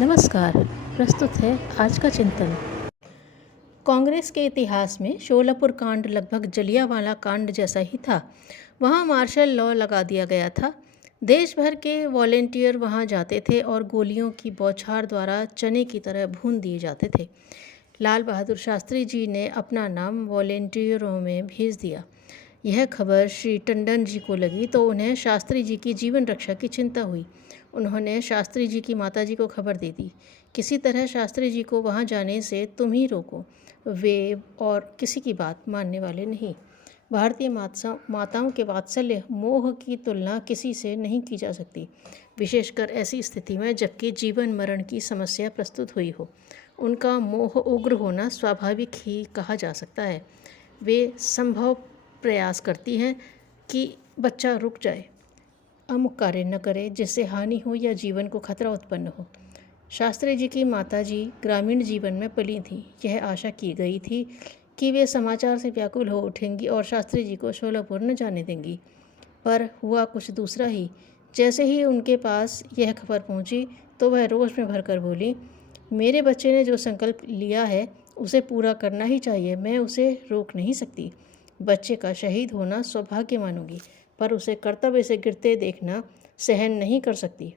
नमस्कार। प्रस्तुत है आज का चिंतन। कांग्रेस के इतिहास में शोलापुर कांड लगभग जलियांवाला कांड जैसा ही था। वहाँ मार्शल लॉ लगा दिया गया था। देश भर के वॉलेंटियर वहाँ जाते थे और गोलियों की बौछार द्वारा चने की तरह भून दिए जाते थे। लाल बहादुर शास्त्री जी ने अपना नाम वॉलेंटियरों में भेज दिया। यह खबर श्री टंडन जी को लगी तो उन्हें शास्त्री जी की जीवन रक्षा की चिंता हुई। उन्होंने शास्त्री जी की माताजी को खबर दे दी। किसी तरह शास्त्री जी को वहाँ जाने से तुम ही रोको, वे और किसी की बात मानने वाले नहीं। भारतीय माताओं के वात्सल्य मोह की तुलना किसी से नहीं की जा सकती, विशेषकर ऐसी स्थिति में जबकि जीवन मरण की समस्या प्रस्तुत हुई हो। उनका मोह उग्र होना स्वाभाविक ही कहा जा सकता है। वे संभव प्रयास करती हैं कि बच्चा रुक जाए, अमुक कार्य न करे जिससे हानि हो या जीवन को खतरा उत्पन्न हो। शास्त्री जी की माताजी ग्रामीण जीवन में पली थीं। यह आशा की गई थी कि वे समाचार से व्याकुल हो उठेंगी और शास्त्री जी को शोलापुर न जाने देंगी, पर हुआ कुछ दूसरा ही। जैसे ही उनके पास यह खबर पहुंची तो वह रोष में भरकर बोली, मेरे बच्चे ने जो संकल्प लिया है उसे पूरा करना ही चाहिए। मैं उसे रोक नहीं सकती। बच्चे का शहीद होना सौभाग्य मानूंगी, पर उसे कर्तव्य से गिरते देखना सहन नहीं कर सकती।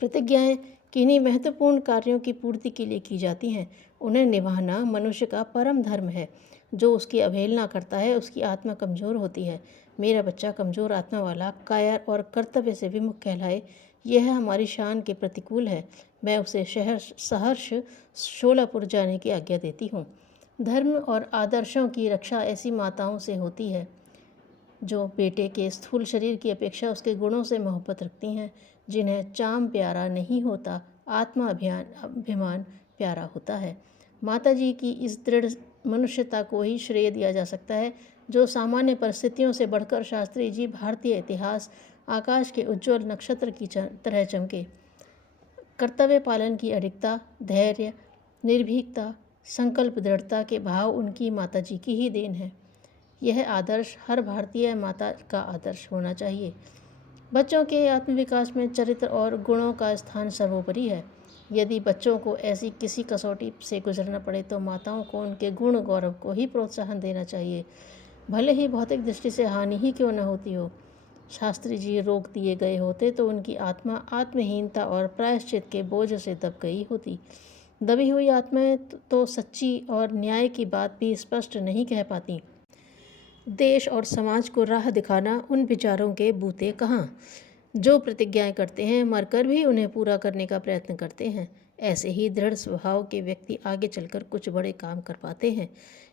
प्रतिज्ञाएं किन्हीं महत्वपूर्ण कार्यों की पूर्ति के लिए की जाती हैं। उन्हें निभाना मनुष्य का परम धर्म है। जो उसकी अवहेलना करता है उसकी आत्मा कमज़ोर होती है। मेरा बच्चा कमज़ोर आत्मा वाला, कायर और कर्तव्य से विमुख कहलाए, यह हमारी शान के प्रतिकूल है। मैं उसे सहर्ष शोलापुर जाने की आज्ञा देती हूँ। धर्म और आदर्शों की रक्षा ऐसी माताओं से होती है जो बेटे के स्थूल शरीर की अपेक्षा उसके गुणों से मोहब्बत रखती हैं, जिन्हें चाम प्यारा नहीं होता, आत्मा अभिमान प्यारा होता है। माता जी की इस दृढ़ मनुष्यता को ही श्रेय दिया जा सकता है जो सामान्य परिस्थितियों से बढ़कर शास्त्री जी भारतीय इतिहास आकाश के उज्ज्वल नक्षत्र की तरह चमके। कर्तव्य पालन की अडिगता, धैर्य, निर्भीकता, संकल्प दृढ़ता के भाव उनकी माता जी की ही देन है। यह आदर्श हर भारतीय माता का आदर्श होना चाहिए। बच्चों के आत्मविकास में चरित्र और गुणों का स्थान सर्वोपरि है। यदि बच्चों को ऐसी किसी कसौटी से गुजरना पड़े तो माताओं को उनके गुण गौरव को ही प्रोत्साहन देना चाहिए, भले ही भौतिक दृष्टि से हानि ही क्यों न होती हो। शास्त्री जी रोक दिए गए होते तो उनकी आत्मा आत्महीनता और प्रायश्चित के बोझ से दब गई होती। दबी हुई आत्माएं तो सच्ची और न्याय की बात भी स्पष्ट नहीं कह पाती। देश और समाज को राह दिखाना उन विचारों के बूते कहाँ जो प्रतिज्ञाएं करते हैं, मरकर भी उन्हें पूरा करने का प्रयत्न करते हैं। ऐसे ही दृढ़ स्वभाव के व्यक्ति आगे चलकर कुछ बड़े काम कर पाते हैं।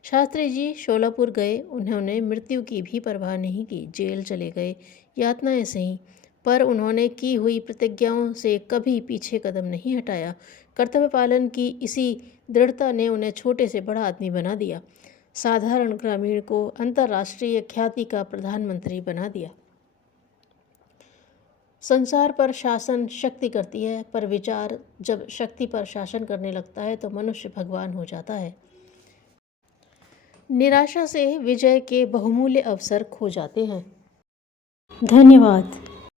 शास्त्री जी शोलापुर गए, उन्होंने मृत्यु की भी परवाह नहीं की। जेल चले गए, यातनाएं सही, पर उन्होंने की हुई प्रतिज्ञाओं से कभी पीछे कदम नहीं हटाया। कर्तव्य पालन की इसी दृढ़ता ने उन्हें छोटे से बड़ा आदमी बना दिया। साधारण ग्रामीण को अंतर्राष्ट्रीय ख्याति का प्रधानमंत्री बना दिया। संसार पर शासन शक्ति करती है, पर विचार जब शक्ति पर शासन करने लगता है तो मनुष्य भगवान हो जाता है। निराशा से विजय के बहुमूल्य अवसर खो जाते हैं। धन्यवाद।